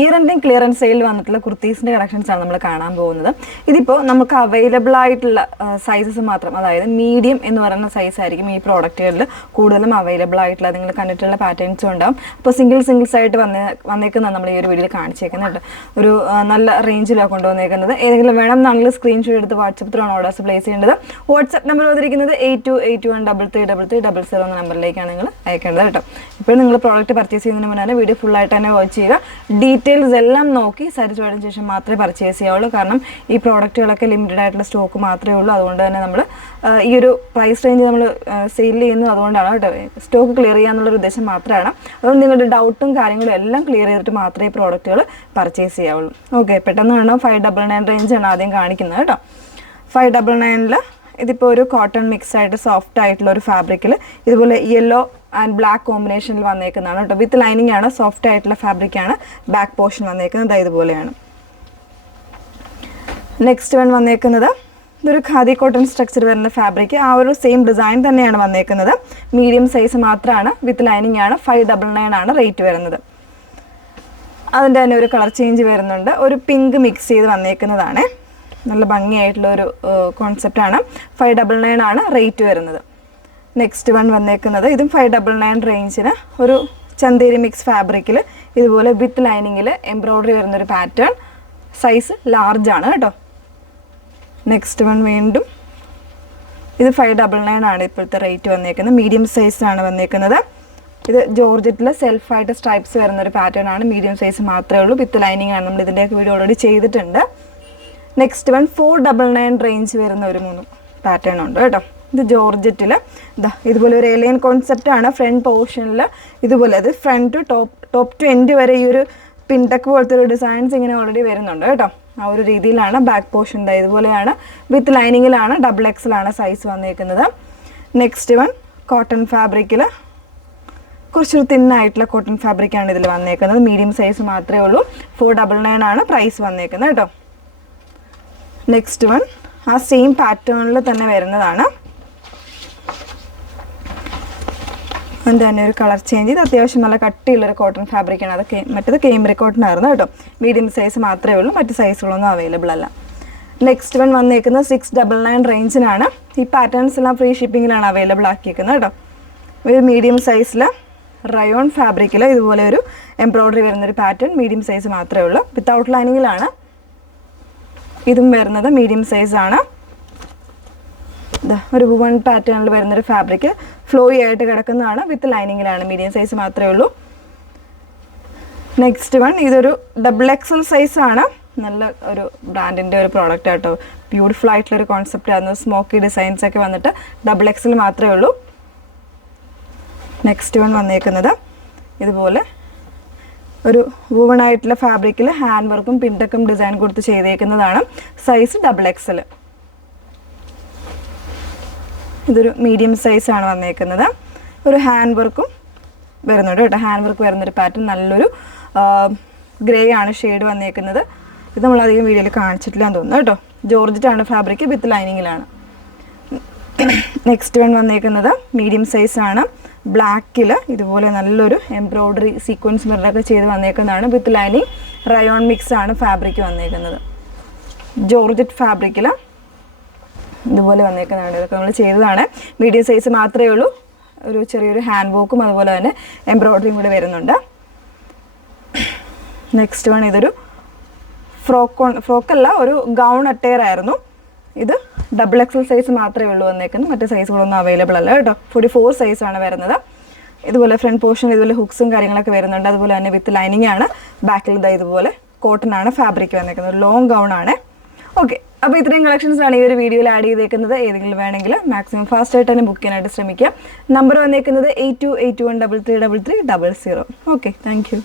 Year ending clearance sale വന്നിട്ടുള്ള കുർത്തീസിൻ്റെ collections ആണ് നമ്മൾ കാണാൻ പോകുന്നത്. ഇതിപ്പോൾ നമുക്ക് അവൈലബിൾ ആയിട്ടുള്ള സൈസസ് മാത്രം, അതായത് മീഡിയം എന്ന് പറയുന്ന സൈസ് ആയിരിക്കും ഈ പ്രോഡക്റ്റുകളിൽ കൂടുതലും അവൈലബിൾ ആയിട്ടുള്ള. നിങ്ങൾ കണ്ടിട്ടുള്ള പാറ്റേൺസും ഉണ്ടാവും. അപ്പോൾ സിംഗിൾസ് ആയിട്ട് വന്നേക്കുന്നത് നമ്മൾ ഈ ഒരു വീഡിയോയിൽ കാണിച്ചേക്കുന്നുണ്ട്. ഒരു നല്ല റേഞ്ചിലാണ് കൊണ്ടുവന്നേക്കുന്നത്. ഏതെങ്കിലും വേണം എന്നാണെങ്കിൽ സ്ക്രീൻഷോട്ട് എടുത്ത് വാട്സപ്പ് ത്രൂ ആണ് ഓർഡേഴ്സ് പ്ലേസ് ചെയ്യേണ്ടത്. വാട്സപ്പ് നമ്പർ വന്നിരിക്കുന്നത് 8281333300 എന്ന നമ്പറിലേക്കാണ് നിങ്ങൾ അയക്കേണ്ടത് കേട്ടോ. ഇപ്പോൾ നിങ്ങൾ പ്രോഡക്റ്റ് പർച്ചേസ് ചെയ്യുന്നതിന് മുന്നേ വീഡിയോ ഫുൾ ആയിട്ട് തന്നെ വാച്ച് ചെയ്യുക. ഡീറ്റെയിൽസ് എല്ലാം നോക്കി സാറ്റിസ്ഫൈഡ് ആയതിനു ശേഷം മാത്രമേ പർച്ചേസ് ചെയ്യാവുള്ളൂ. കാരണം ഈ പ്രോഡക്റ്റുകളൊക്കെ ലിമിറ്റഡ് ആയിട്ടുള്ള സ്റ്റോക്ക് മാത്രമേ ഉള്ളൂ. അതുകൊണ്ട് തന്നെ നമ്മൾ ഈ ഒരു പ്രൈസ് റേഞ്ച് നമ്മൾ സെയിൽ ചെയ്യുന്നത് അതുകൊണ്ടാണ് കേട്ടോ. സ്റ്റോക്ക് ക്ലിയർ ചെയ്യാന്നുള്ളൊരു ഉദ്ദേശം മാത്രമാണ്. അതുകൊണ്ട് നിങ്ങളുടെ ഡൗട്ടും കാര്യങ്ങളും എല്ലാം ക്ലിയർ ചെയ്തിട്ട് മാത്രമേ ഈ പ്രോഡക്റ്റുകൾ പർച്ചേസ് ചെയ്യാവുള്ളൂ. ഓക്കെ, പെട്ടെന്ന് വേണം 599 റേഞ്ചാണ് ആദ്യം കാണിക്കുന്നത് കേട്ടോ. 599 ഇതിപ്പോൾ ഒരു കോട്ടൺ മിക്സ് ആയിട്ട് സോഫ്റ്റ് ആയിട്ടുള്ള ഒരു ഫാബ്രിക്കിൽ ഇതുപോലെ യെല്ലോ ആൻഡ് ബ്ലാക്ക് കോമ്പിനേഷനിൽ വന്നേക്കുന്നതാണ് കേട്ടോ. വിത്ത് ലൈനിങ് ആണ്, സോഫ്റ്റ് ആയിട്ടുള്ള ഫാബ്രിക്കാണ്. ബാക്ക് പോർഷൻ വന്നേക്കുന്നത് ഇതുപോലെയാണ്. നെക്സ്റ്റ് വൺ വന്നേക്കുന്നത് ഇതൊരു ഖാദി കോട്ടൺ സ്ട്രക്ചർ വരുന്ന ഫാബ്രിക്. ആ ഒരു സെയിം ഡിസൈൻ തന്നെയാണ് വന്നേക്കുന്നത്. മീഡിയം സൈസ് മാത്രമാണ്, വിത്ത് ലൈനിങ് ആണ്. 599 ആണ് റേറ്റ് വരുന്നത്. അതിൻ്റെ തന്നെ ഒരു കളർ ചേഞ്ച് വരുന്നുണ്ട്. ഒരു പിങ്ക് മിക്സ് ചെയ്ത് വന്നേക്കുന്നതാണ്. നല്ല ഭംഗിയായിട്ടുള്ള ഒരു കോൺസെപ്റ്റാണ്. 599 ആണ് റേറ്റ് വരുന്നത്. നെക്സ്റ്റ് വൺ വന്നേക്കുന്നത് ഇതും 599 റേഞ്ചിന് ഒരു ചന്തേരി മിക്സ് ഫാബ്രിക്കിൽ ഇതുപോലെ വിത്ത് ലൈനിങ്ങിൽ എംബ്രോയ്ഡറി വരുന്നൊരു പാറ്റേൺ. സൈസ് ലാർജ് ആണ് കേട്ടോ. നെക്സ്റ്റ് വൺ വീണ്ടും ഇത് 599 ആണ് ഇപ്പോഴത്തെ റേറ്റ് വന്നേക്കുന്നത്. മീഡിയം സൈസാണ് വന്നേക്കുന്നത്. ഇത് ജോർജറ്റിൽ സെൽഫായിട്ട് സ്ട്രൈപ്സ് വരുന്നൊരു പാറ്റേൺ ആണ്. മീഡിയം സൈസ് മാത്രമേ ഉള്ളൂ. വിത്ത് ലൈനിങ് ആണ്. നമ്മൾ ഇതിൻ്റെയൊക്കെ വീഡിയോ ഓൾറെഡി ചെയ്തിട്ടുണ്ട്. നെക്സ്റ്റ് വൺ 499 റേഞ്ച് വരുന്ന ഒരു 3 പാറ്റേൺ ഉണ്ട് കേട്ടോ. ഇത് ജോർജറ്റിൽ ഇതുപോലെ ഒരു എലിയൻ കോൺസെപ്റ്റ് ആണ്. ഫ്രണ്ട് പോർഷനിൽ ഇതുപോലെ അത് front to top to end വരെ ഈ ഒരു പിൻടക്ക് പോലത്തെ ഒരു ഡിസൈൻസ് ഇങ്ങനെ ഓൾറെഡി വരുന്നുണ്ട് കേട്ടോ. ആ ഒരു രീതിയിലാണ്. ബാക്ക് പോർഷൻ ഇതുപോലെയാണ്. വിത്ത് ലൈനിങ്ങിലാണ്. XXL ആണ് സൈസ് വന്നേക്കുന്നത്. നെക്സ്റ്റ് വൺ കോട്ടൺ ഫാബ്രിക്കിൽ കുറച്ചൊരു തിന്നായിട്ടുള്ള കോട്ടൺ ഫാബ്രിക്കാണ് ഇതിൽ വന്നേക്കുന്നത്. മീഡിയം സൈസ് മാത്രമേ ഉള്ളൂ. 499 ആണ് പ്രൈസ് വന്നേക്കുന്നത് കേട്ടോ. നെക്സ്റ്റ് വൺ ആ സെയിം പാറ്റേണിൽ തന്നെ വരുന്നതാണ്. അതിൻ്റെ തന്നെ ഒരു കളർ ചേഞ്ച്. ഇത് അത്യാവശ്യം നല്ല കട്ടിയുള്ളൊരു കോട്ടൺ ഫാബ്രിക്കാണ്. അത് മറ്റേത് കേംബ്രി കോട്ടൺ ആയിരുന്നു കേട്ടോ. മീഡിയം സൈസ് മാത്രമേ ഉള്ളൂ. മറ്റ് സൈസുകളൊന്നും അവൈലബിൾ അല്ല. നെക്സ്റ്റ് വൺ വന്നേക്കുന്നത് 699 റേഞ്ചിനാണ്. ഈ പാറ്റേൺസ് എല്ലാം ഫ്രീ ഷിപ്പിങ്ങിലാണ് അവൈലബിൾ ആക്കിയിരിക്കുന്നത് കേട്ടോ. ഒരു മീഡിയം സൈസിൽ റയോൺ ഫാബ്രിക്കിൽ ഇതുപോലെ ഒരു എംബ്രോയ്ഡറി വരുന്നൊരു പാറ്റേൺ. മീഡിയം സൈസ് മാത്രമേ ഉള്ളൂ. വിത്തൗട്ട് ലൈനിങ്ങിലാണ് ഇതും വരുന്നത്. മീഡിയം സൈസാണ്. ഒരു വുവൺ പാറ്റേണിൽ വരുന്നൊരു ഫാബ്രിക് ഫ്ലോയി ആയിട്ട് കിടക്കുന്നതാണ്. വിത്ത് ലൈനിങ്ങിലാണ്. മീഡിയം സൈസ് മാത്രമേ ഉള്ളൂ. നെക്സ്റ്റ് വൺ ഇതൊരു XXL സൈസാണ്. നല്ല ഒരു ബ്രാൻഡിൻ്റെ ഒരു പ്രോഡക്റ്റ് ആട്ടോ. ബ്യൂട്ടിഫുൾ ആയിട്ടുള്ളൊരു കോൺസെപ്റ്റ് ആയിരുന്നു. സ്മോക്കി ഡിസൈൻസ് ഒക്കെ വന്നിട്ട് XXL മാത്രമേ ഉള്ളൂ. നെക്സ്റ്റ് വൺ വന്നേക്കുന്നത് ഇതുപോലെ ഒരു വുവൺ ആയിട്ടുള്ള ഫാബ്രിക്കിൽ ഹാൻഡ് വർക്കും പിൻടക്കും ഡിസൈൻ കൊടുത്ത് ചെയ്തേക്കുന്നതാണ്. Size XXL. ഇതൊരു മീഡിയം സൈസാണ് വന്നേക്കുന്നത്. ഒരു ഹാൻഡ് വർക്കും വരുന്നുണ്ട് കേട്ടോ. ഹാൻഡ് വർക്ക് വരുന്നൊരു പാറ്റേൺ. നല്ലൊരു ഗ്രേ ആണ് ഷെയ്ഡ് വന്നേക്കുന്നത്. ഇത് നമ്മളധികം വീഡിയോയിൽ കാണിച്ചിട്ടില്ലാന്ന് തോന്നുന്നു കേട്ടോ. ജോർജറ്റാണ് ഫാബ്രിക്. വിത്ത് ലൈനിങ്ങിലാണ്. നെക്സ്റ്റ് വൺ വന്നേക്കുന്നത് മീഡിയം സൈസാണ്. ബ്ലാക്കിൽ ഇതുപോലെ നല്ലൊരു എംബ്രോയ്ഡറി സീക്വൻസ് മിററൊക്കെ ചെയ്ത് വന്നേക്കുന്നതാണ്. വിത്ത് ലൈനിങ് റയോൺ മിക്സ് ആണ് ഫാബ്രിക് വന്നേക്കുന്നത്. ജോർജറ്റ് ഫാബ്രിക്കിൽ ഇതുപോലെ വന്നേക്കുന്നതാണ്. ഇതൊക്കെ നമ്മൾ ചെയ്തതാണ്. മീഡിയം സൈസ് മാത്രമേ ഉള്ളൂ. ഒരു ചെറിയൊരു ഹാൻഡ് വർക്കും അതുപോലെ തന്നെ എംബ്രോയ്ഡറിയും കൂടി വരുന്നുണ്ട്. നെക്സ്റ്റ് വൺ ഇതൊരു ഫ്രോക്കല്ല, ഒരു ഗൗൺ അറ്റയർ ആയിരുന്നു. ഇത് XXL സൈസ് മാത്രമേ ഉള്ളൂ വന്നേക്കുന്നത്. മറ്റു സൈസുകളൊന്നും അവൈലബിൾ അല്ല കേട്ടോ. 44 സൈസാണ് വരുന്നത്. ഇതുപോലെ ഫ്രണ്ട് പോർഷൻ ഇതുപോലെ ഹുക്സും കാര്യങ്ങളൊക്കെ വരുന്നുണ്ട്. അതുപോലെ തന്നെ വിത്ത് ലൈനിങ് ആണ്. ബാക്കിൽ ഇതുപോലെ കോട്ടൺ ആണ് ഫാബ്രിക് വന്നേക്കുന്നത്. ലോങ് ഗൗൺ ആണ്. ഓക്കെ, അപ്പോൾ ഇത്രയും കളക്ഷൻസ് ആണ് ഈ ഒരു വീഡിയോയിൽ ആഡ് ചെയ്തേക്കുന്നത്. ഏതെങ്കിലും വേണമെങ്കിൽ മാക്സിമം ഫാസ്റ്റ് ആയിട്ട് തന്നെ ബുക്ക് ചെയ്യാനായിട്ട് ശ്രമിക്കുക. നമ്പർ വന്നേക്കുന്നത് 8281333300. Okay, thank you.